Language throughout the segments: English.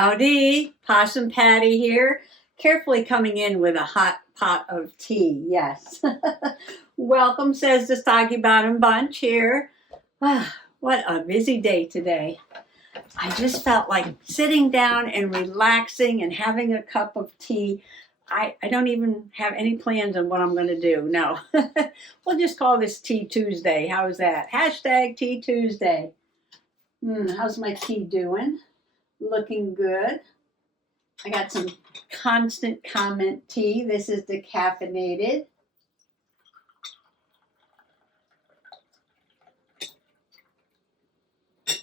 Howdy, Possum Patty here, carefully coming in with a hot pot of tea, yes. Welcome, says the Soggy Bottom Bunch here. Ah, what a busy day today. I just felt like sitting down and relaxing and having a cup of tea. I don't even have any plans on what I'm going to do. No. We'll just call this Tea Tuesday. How's that? Hashtag Tea Tuesday. How's my tea doing? Looking good. I got some Constant Comment tea. This is decaffeinated. I'm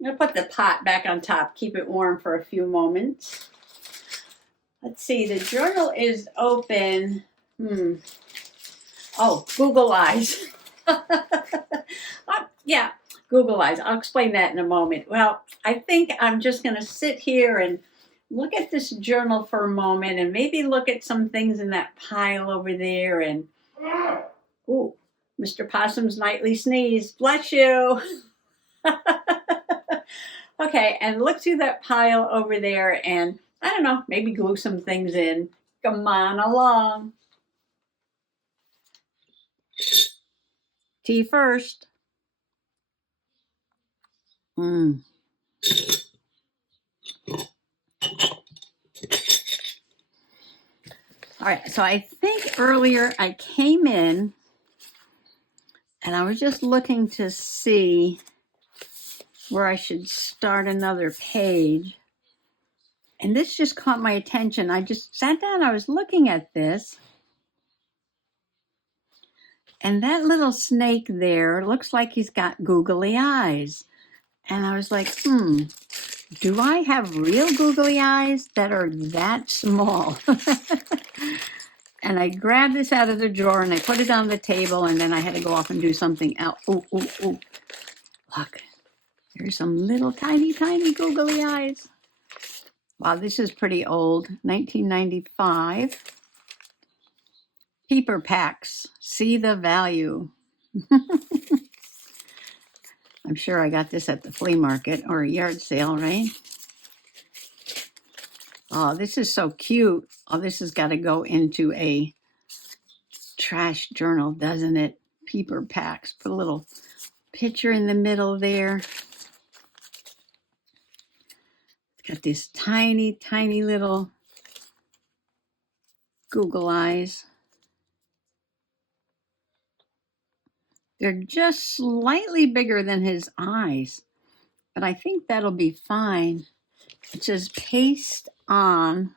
going to put the pot back on top, keep it warm for a few moments. Let's see, the journal is open. Oh, Google Eyes. Yeah, Google Eyes. I'll explain that in a moment. Well, I think I'm just going to sit here and look at this journal for a moment and maybe look at some things in that pile over there. And, ooh, Mr. Possum's nightly sneeze. Bless you. Okay, and look through that pile over there and, I don't know, maybe glue some things in. Come on along. Tea first. All right, so I think earlier I came in and I was just looking to see where I should start another page. And this just caught my attention. I just sat down, I was looking at this. And that little snake there looks like he's got googly eyes. And I was like, do I have real googly eyes that are that small? And I grabbed this out of the drawer and I put it on the table and then I had to go off and do something else. Ooh. Look, there's some little tiny googly eyes. Wow, this is pretty old, 1995. Peeper packs, see the value. I'm sure I got this at the flea market or a yard sale, right? Oh, this is so cute. Oh, this has got to go into a trash journal, doesn't it? Peeper packs. Put a little picture in the middle there. It's got this tiny little Google eyes. They're just slightly bigger than his eyes, but I think that'll be fine. It says paste on.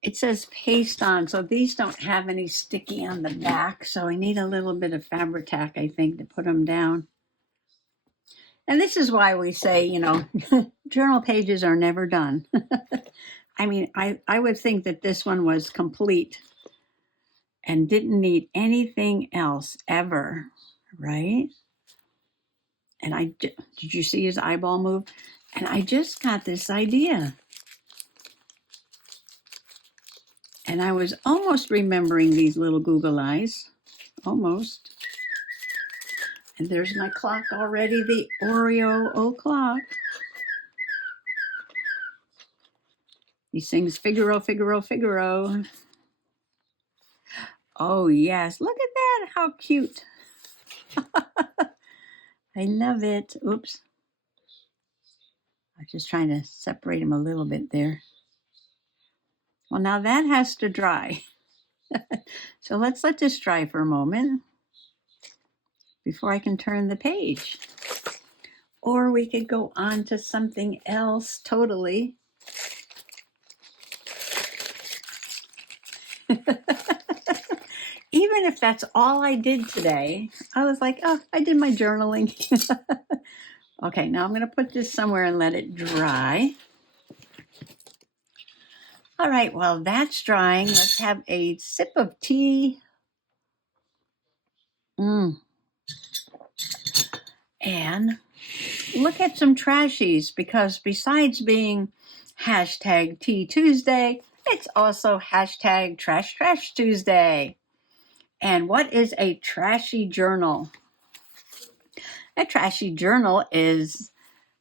It says paste on, so these don't have any sticky on the back, so I need a little bit of Fabri-Tac, I think, to put them down. And this is why we say, journal pages are never done. I mean, I would think that this one was complete and didn't need anything else ever, right? And did you see his eyeball move? And I just got this idea. And I was almost remembering these little Google eyes. Almost. And there's my clock already, the Oreo o'clock. He sings Figaro, Figaro, Figaro. Oh, yes. Look at that. How cute. I love it. Oops. I'm just trying to separate him a little bit there. Well, now that has to dry. So let's let this dry for a moment before I can turn the page. Or we could go on to something else totally. Even if that's all I did today, I was like, oh, I did my journaling. Okay, now I'm going to put this somewhere and let it dry. All right, well, that's drying. Let's have a sip of tea. And look at some trashies, because besides being hashtag Tea Tuesday, it's also hashtag Trash Tuesday. And what is a trashy journal? A trashy journal is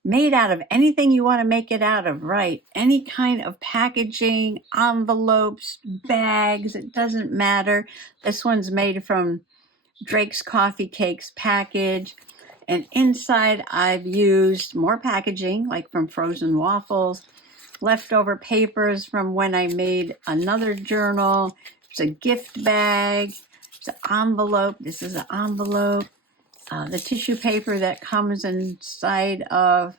made out of anything you want to make it out of, right? Any kind of packaging, envelopes, bags, it doesn't matter. This one's made from Drake's Coffee Cakes package. And inside I've used more packaging, like from frozen waffles, leftover papers from when I made another journal. It's a gift bag. It's an envelope. This is an envelope. The tissue paper that comes inside of,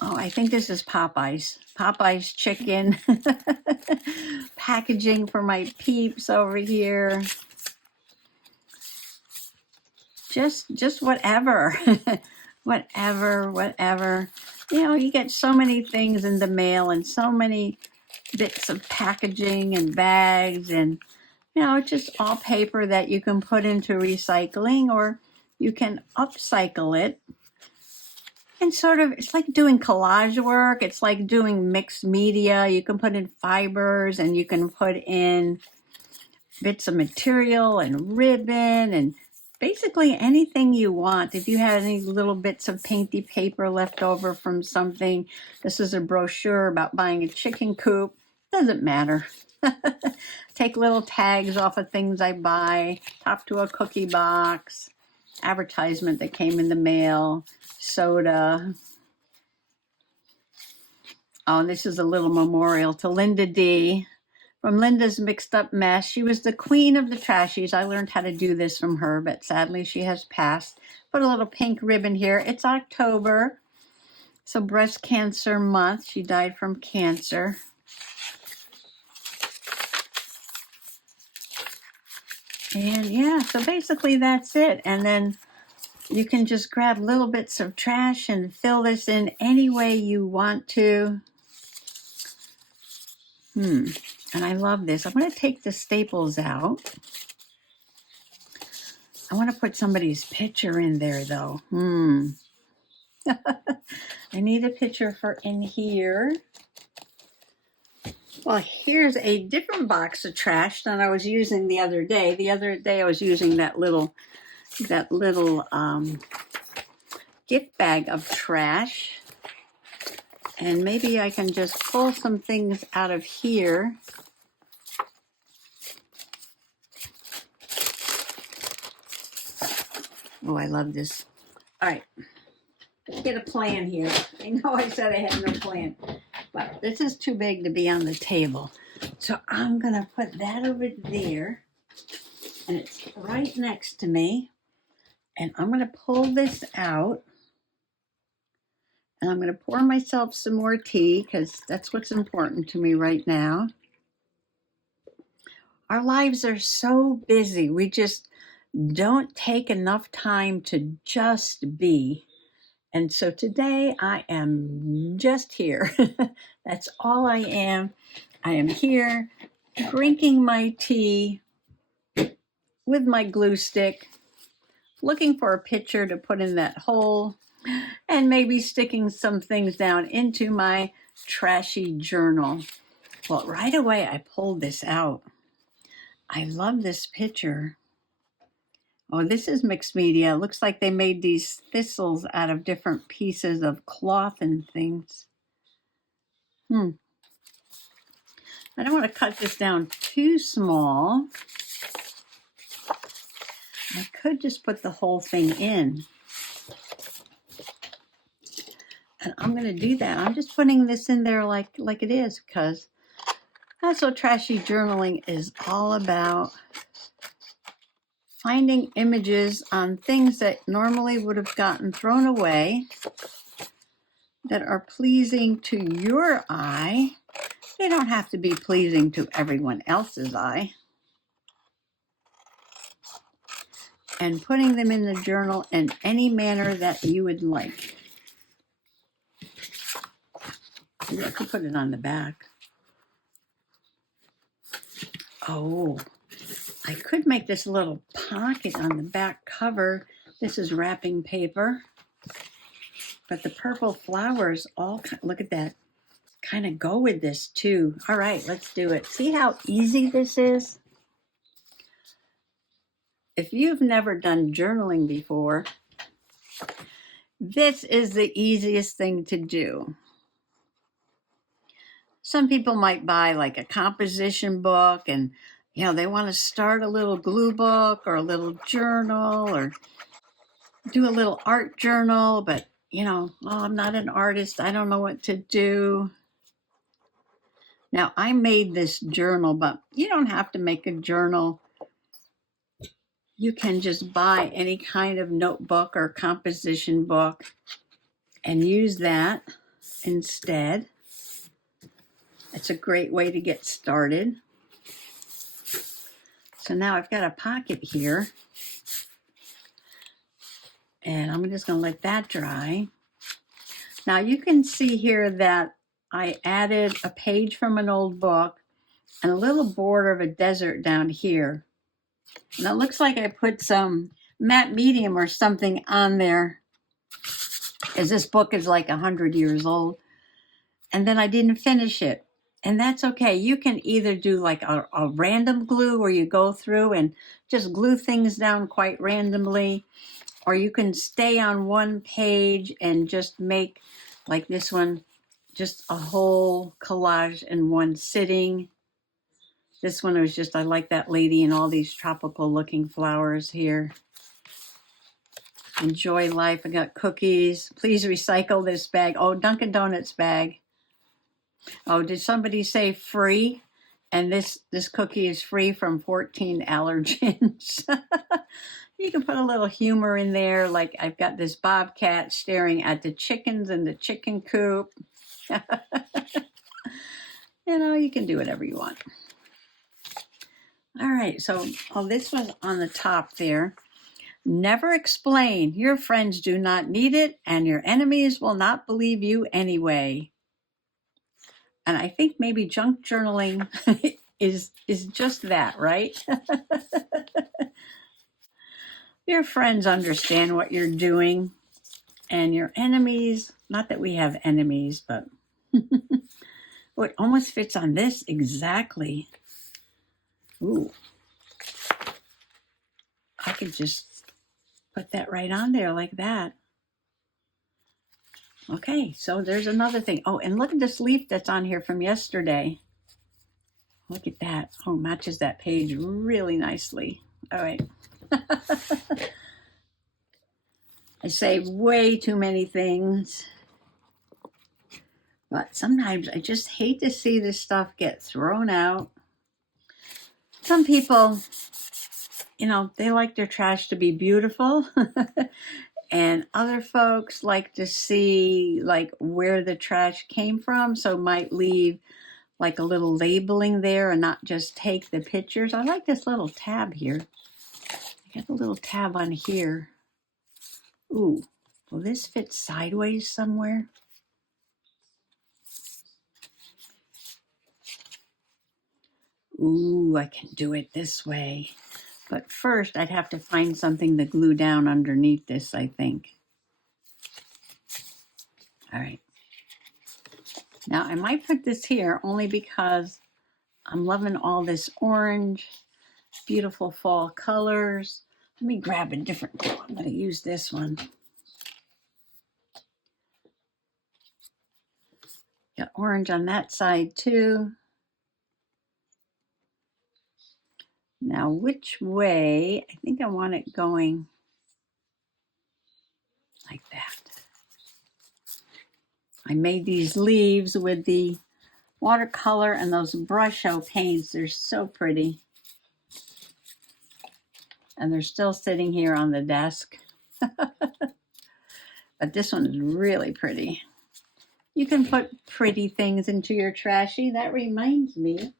oh, I think this is Popeye's chicken. Packaging for my peeps over here. Just whatever. whatever. You know, you get so many things in the mail and so many bits of packaging and bags, and you know, it's just all paper that you can put into recycling, or you can upcycle it. And sort of, it's like doing collage work. It's like doing mixed media. You can put in fibers and you can put in bits of material and ribbon and basically anything you want. If you had any little bits of painty paper left over from something, this is a brochure about buying a chicken coop. Doesn't matter. Take little tags off of things I buy, top to a cookie box, advertisement that came in the mail, soda. Oh, and this is a little memorial to Linda D. From Linda's Mixed Up Mess. She was the queen of the trashies. I learned how to do this from her, but sadly she has passed. Put a little pink ribbon here. It's October, so breast cancer month. She died from cancer. And yeah, so basically that's it. And then you can just grab little bits of trash and fill this in any way you want to. And I love this. I'm going to take the staples out. I want to put somebody's picture in there, though. I need a picture for in here. Well, here's a different box of trash than I was using the other day. The other day I was using that little gift bag of trash. And maybe I can just pull some things out of here. Oh, I love this. All right, let's get a plan here. I know I said I had no plan, but this is too big to be on the table. So I'm gonna put that over there, and it's right next to me. And I'm gonna pull this out, and I'm gonna pour myself some more tea, because that's what's important to me right now. Our lives are so busy. We just don't take enough time to just be. And so today I am just here. That's all I am. I am here drinking my tea with my glue stick, looking for a picture to put in that hole, and maybe sticking some things down into my trashy journal. Well, right away I pulled this out. I love this picture. Oh, this is mixed media. It looks like they made these thistles out of different pieces of cloth and things. I don't want to cut this down too small. I could just put the whole thing in. And I'm going to do that. I'm just putting this in there like it is, because that's what trashy journaling is all about. Finding images on things that normally would have gotten thrown away that are pleasing to your eye. They don't have to be pleasing to everyone else's eye. And putting them in the journal in any manner that you would like. Maybe I could put it on the back. Oh, I could make this little pocket on the back cover. This is wrapping paper. But the purple flowers all, look at that, kind of go with this too. All right, let's do it. See how easy this is? If you've never done journaling before, This is the easiest thing to do. Some people might buy like a composition book and, they want to start a little glue book or a little journal or do a little art journal, but, I'm not an artist. I don't know what to do. Now, I made this journal, but you don't have to make a journal. You can just buy any kind of notebook or composition book and use that instead. It's a great way to get started. So now I've got a pocket here, and I'm just going to let that dry. Now you can see here that I added a page from an old book and a little border of a desert down here. And it looks like I put some matte medium or something on there, as this book is like 100 years old. And then I didn't finish it. And that's okay. You can either do like a random glue where you go through and just glue things down quite randomly, or you can stay on one page and just make, like this one, just a whole collage in one sitting. This one was just, I like that lady and all these tropical looking flowers here. Enjoy life. I got cookies. Please recycle this bag. Oh, Dunkin' Donuts bag. Oh, did somebody say free? And this cookie is free from 14 allergens. You can put a little humor in there, like I've got this bobcat staring at the chickens in the chicken coop. You can do whatever you want. All right, so this was on the top there. Never explain. Your friends do not need it, and your enemies will not believe you anyway. And I think maybe junk journaling is just that, right? Your friends understand what you're doing, and your enemies, not that we have enemies, but oh, it almost fits on this exactly. Ooh. I could just put that right on there like that. Okay, so there's another thing. Oh, and look at this leaf that's on here from yesterday. Look at that. Oh, matches that page really nicely. All right. I say way too many things. But sometimes I just hate to see this stuff get thrown out. Some people, they like their trash to be beautiful. And other folks like to see like where the trash came from, so might leave like a little labeling there and not just take the pictures. I like this little tab here. I got a little tab on here. Ooh, will this fit sideways somewhere? Ooh, I can do it this way. But first, I'd have to find something to glue down underneath this, I think. All right. Now, I might put this here only because I'm loving all this orange, beautiful fall colors. Let me grab a different glue. I'm going to use this one. Got orange on that side too. Now, which way? I think I want it going like that. I made these leaves with the watercolor and those brush-o paints. They're so pretty. And they're still sitting here on the desk. But this one is really pretty. You can put pretty things into your trashy. That reminds me,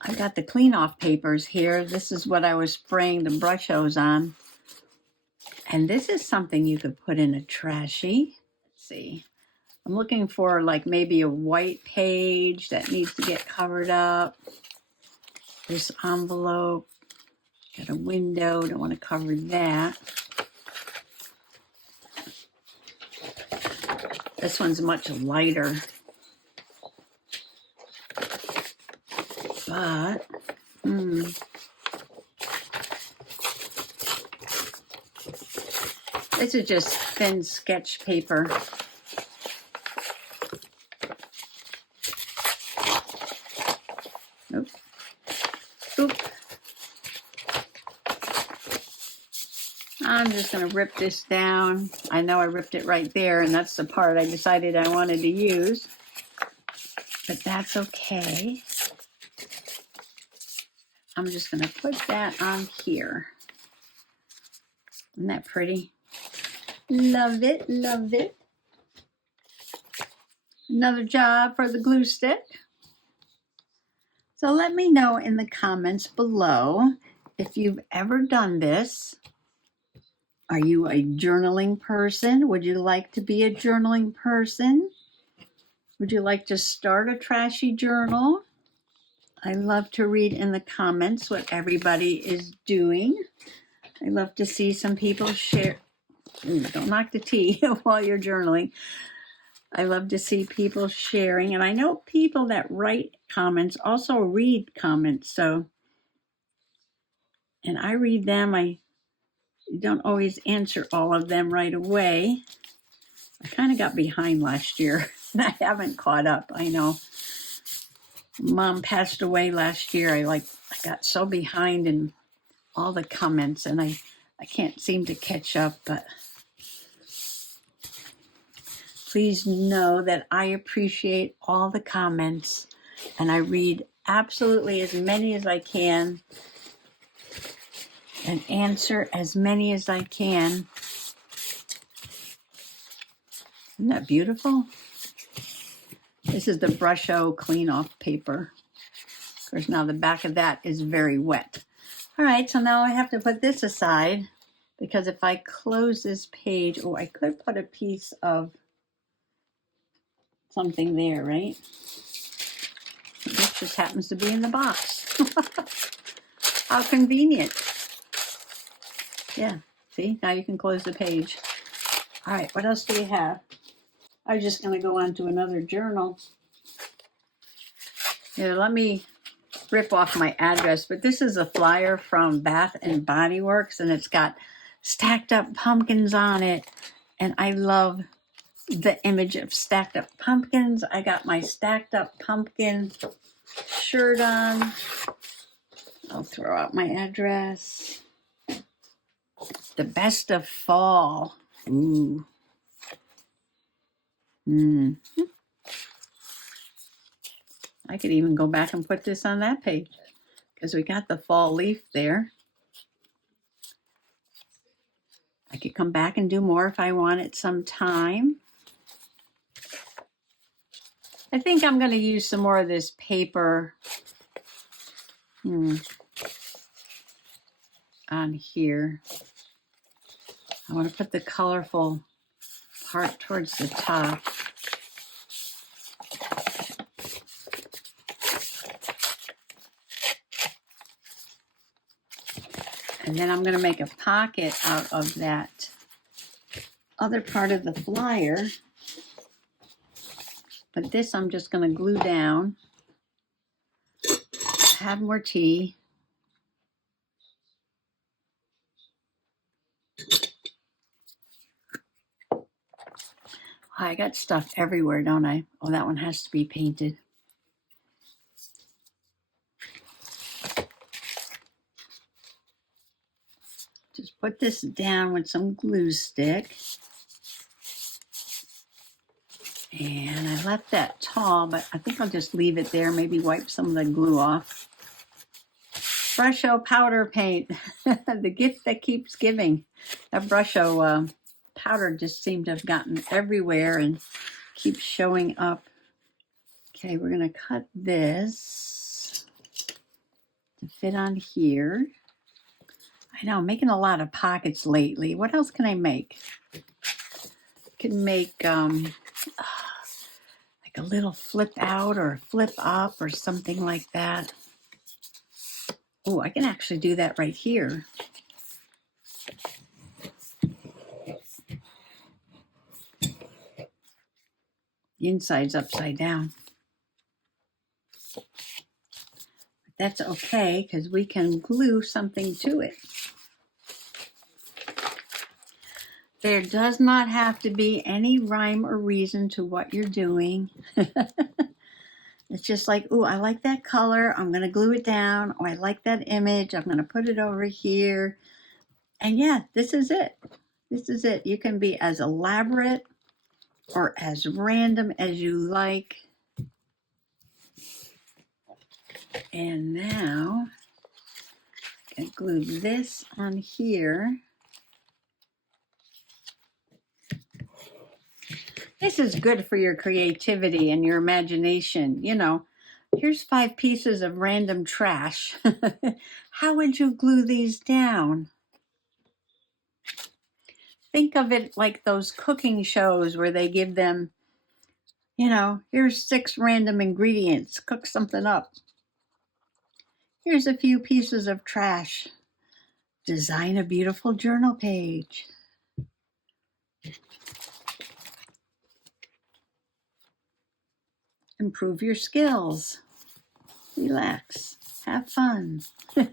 I got the clean off papers here. This is what I was spraying the brush hose on. And this is something you could put in a trashy. Let's see. I'm looking for like maybe a white page that needs to get covered up. This envelope. Got a window. Don't want to cover that. This one's much lighter. But, This is just thin sketch paper. Oop. Oop. I'm just going to rip this down. I know I ripped it right there, and that's the part I decided I wanted to use. But that's okay. I'm just going to put that on here. Isn't that pretty? Love it, love it. Another job for the glue stick. So let me know in the comments below if you've ever done this. Are you a journaling person? Would you like to be a journaling person? Would you like to start a trashy journal? I love to read in the comments what everybody is doing. I love to see some people share. Ooh, don't knock the tea while you're journaling. I love to see people sharing. And I know people that write comments also read comments. So, and I read them. I don't always answer all of them right away. I kind of got behind last year. I haven't caught up. I know. Mom passed away last year. I got so behind in all the comments, and I can't seem to catch up, but please know that I appreciate all the comments, and I read absolutely as many as I can and answer as many as I can. Isn't that beautiful? This is the Brush-O clean off paper. Of course, now the back of that is very wet. All right, so now I have to put this aside because if I close this page, oh, I could put a piece of something there, right? This just happens to be in the box. How convenient. Yeah, see, now you can close the page. All right, what else do we have? I'm just going to go on to another journal. Here, let me rip off my address, but this is a flyer from Bath and Body Works, and it's got stacked up pumpkins on it, and I love the image of stacked up pumpkins. I got my stacked up pumpkin shirt on. I'll throw out my address. The best of fall. Ooh. I could even go back and put this on that page because we got the fall leaf there. I could come back and do more if I wanted some time. I think I'm going to use some more of this paper on here. I want to put the colorful part towards the top. And then I'm going to make a pocket out of that other part of the flyer. But this I'm just going to glue down. Have more tea. I got stuff everywhere, don't I? Oh, that one has to be painted. Just put this down with some glue stick. And I left that tall, but I think I'll just leave it there. Maybe wipe some of the glue off. Brush-O powder paint. The gift that keeps giving. That Brush-O powder just seemed to have gotten everywhere and keeps showing up. Okay, we're going to cut this to fit on here. I know, I'm making a lot of pockets lately. What else can I make? I can make like a little flip out or flip up or something like that. Oh, I can actually do that right here. The inside's upside down. But that's okay because we can glue something to it. There does not have to be any rhyme or reason to what you're doing. It's just like, oh, I like that color. I'm going to glue it down. Oh, I like that image. I'm going to put it over here. And yeah, this is it. This is it. You can be as elaborate or as random as you like. And now I glue this on here. This is good for your creativity and your imagination. You know, here's 5 pieces of random trash. How would you glue these down? Think of it like those cooking shows where they give them, you know, here's 6 random ingredients. Cook something up. Here's a few pieces of trash. Design a beautiful journal page. Improve your skills. Relax. Have fun. Do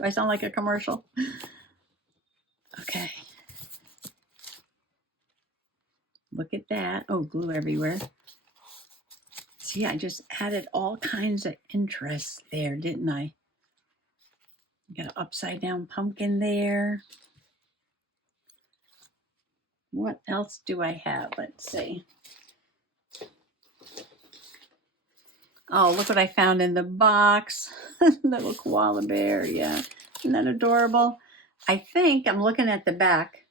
I sound like a commercial? Okay. Look at that. Oh, glue everywhere. See, I just added all kinds of interest there, didn't I? Got an upside down pumpkin there. What else do I have? Let's see. Oh, look what I found in the box. Little koala bear, yeah. Isn't that adorable? I think, I'm looking at the back,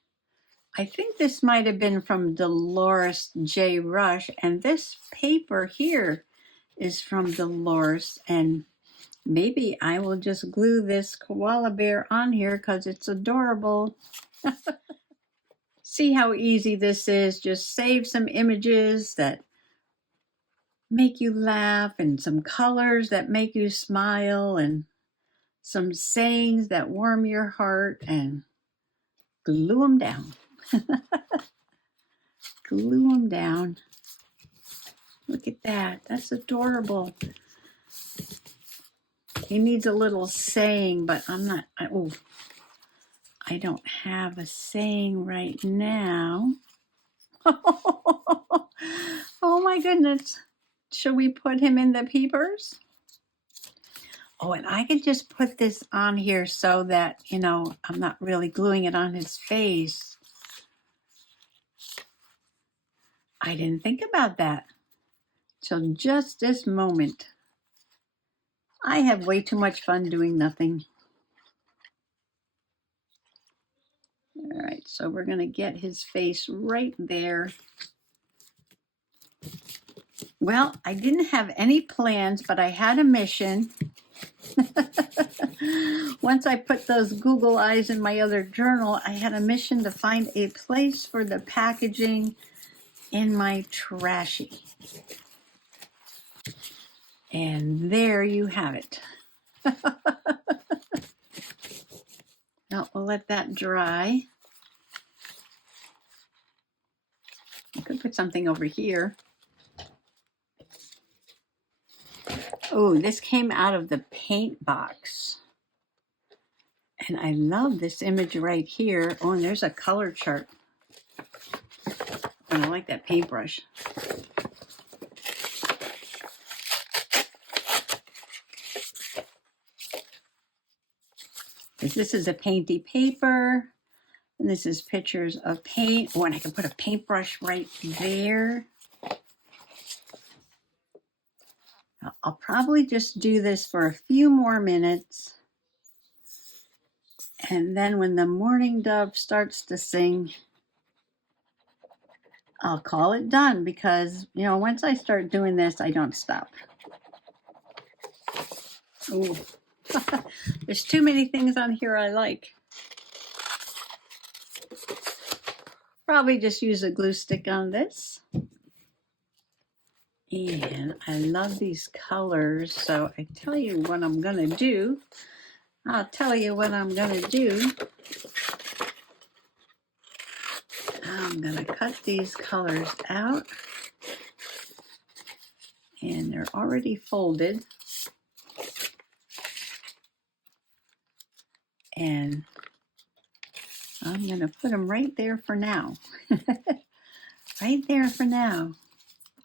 I think this might have been from Dolores J. Rush, and this paper here is from Dolores, and maybe I will just glue this koala bear on here because it's adorable. See how easy this is? Just save some images that make you laugh and some colors that make you smile and some sayings that warm your heart and glue them down. Glue them down. Look at that. That's adorable. He needs a little saying, but I'm not, I don't have a saying right now. Oh my goodness. Should we put him in the peepers? Oh, and I could just put this on here so that, you know, I'm not really gluing it on his face. I didn't think about that till just this moment. I have way too much fun doing nothing. All right, so we're going to get his face right there. Well, I didn't have any plans, but I had a mission. Once I put those Google eyes in my other journal, I had a mission to find a place for the packaging in my trashy. And there you have it. Now we'll let that dry. I could put something over here. Oh, this came out of the paint box. And I love this image right here. Oh, and there's a color chart. And I like that paintbrush. This is a painty paper. And this is pictures of paint. Oh, and I can put a paintbrush right there. I'll probably just do this for a few more minutes. And then when the morning dove starts to sing, I'll call it done because, you know, once I start doing this, I don't stop. Ooh. There's too many things on here I like. Probably just use a glue stick on this. And I love these colors, so I tell you what I'm gonna do. I'll tell you what I'm gonna do. I'm gonna cut these colors out. And they're already folded. And I'm going to put them right there for now. Right there for now.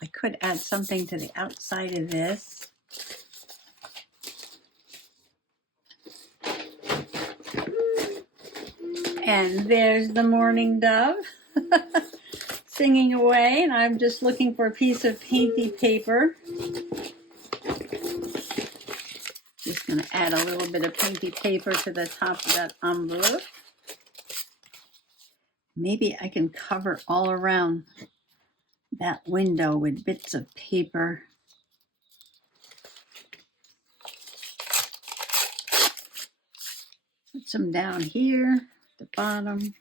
I could add something to the outside of this. And there's the mourning dove singing away, and I'm just looking for a piece of painty paper. Just going to add a little bit of painty paper to the top of that envelope. Maybe I can cover all around that window with bits of paper. Put some down here at the bottom.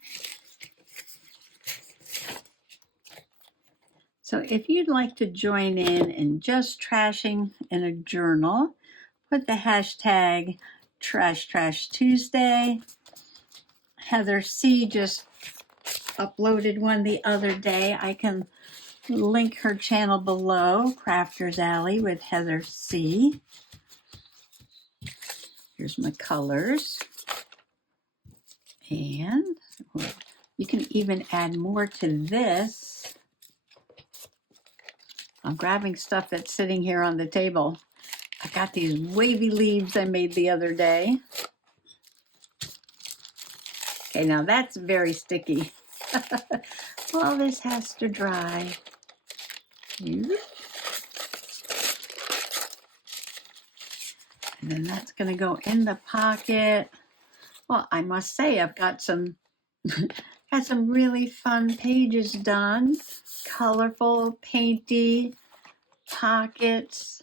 So if you'd like to join in just trashing in a journal, put the hashtag #TrashTrashTuesday. Heather C. just uploaded one the other day. I can link her channel below, Crafter's Alley with Heather C. Here's my colors. And you can even add more to this. I'm grabbing stuff that's sitting here on the table. I got these wavy leaves I made the other day. Okay, now that's very sticky. Well, this has to dry. And then that's going to go in the pocket. Well, I must say I've got some got some really fun pages done. Colorful, painty pockets.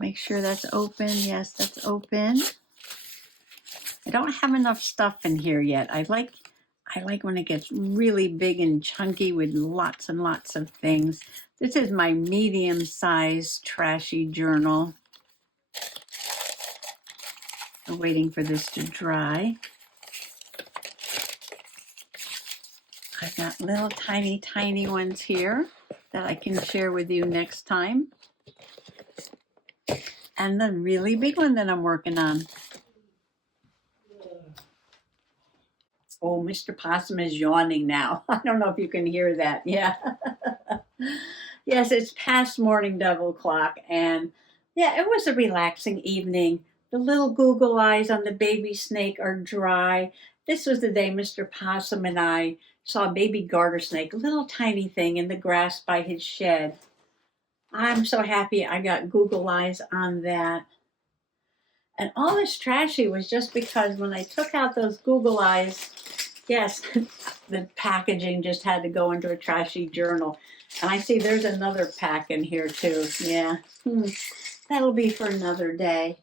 Make sure that's open. Yes, that's open. I don't have enough stuff in here yet. I like when it gets really big and chunky with lots and lots of things. This is my medium-sized trashy journal. I'm waiting for this to dry. I've got little tiny ones here that I can share with you next time. And the really big one that I'm working on. Oh, Mr. Possum is yawning now. I don't know if you can hear that. Yeah. Yes, it's past morning double o'clock. And yeah, it was a relaxing evening. The little Google eyes on the baby snake are dry. This was the day Mr. Possum and I saw a baby garter snake, a little tiny thing in the grass by his shed. I'm so happy I got Google eyes on that. And all this trashy was just because when I took out those Google eyes, yes, the packaging just had to go into a trashy journal. And I see there's another pack in here too. Yeah, that'll be for another day.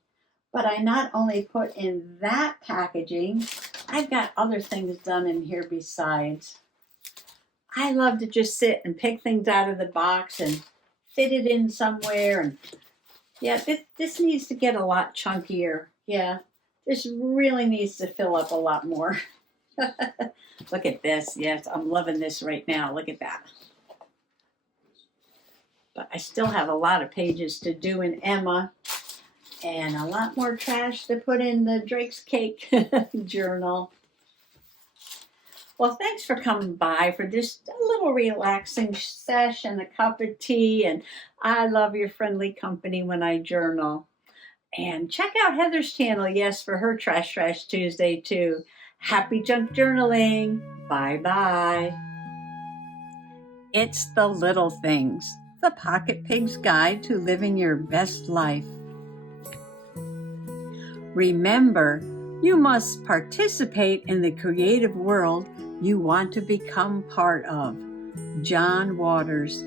But I not only put in that packaging, I've got other things done in here besides. I love to just sit and pick things out of the box and fit it in somewhere. And yeah, this needs to get a lot chunkier. Yeah, this really needs to fill up a lot more. Look at this. Yes, I'm loving this right now. Look at that. But I still have a lot of pages to do in Emma and a lot more trash to put in the Drake's Cake journal. Well, thanks for coming by for just a little relaxing session, a cup of tea, and I love your friendly company when I journal. And check out Heather's channel, yes, for her Trash Trash Tuesday too. Happy junk journaling. Bye-bye. It's the little things, the Pocket Pig's Guide to Living Your Best Life. Remember, you must participate in the creative world you want to become part of. John Waters.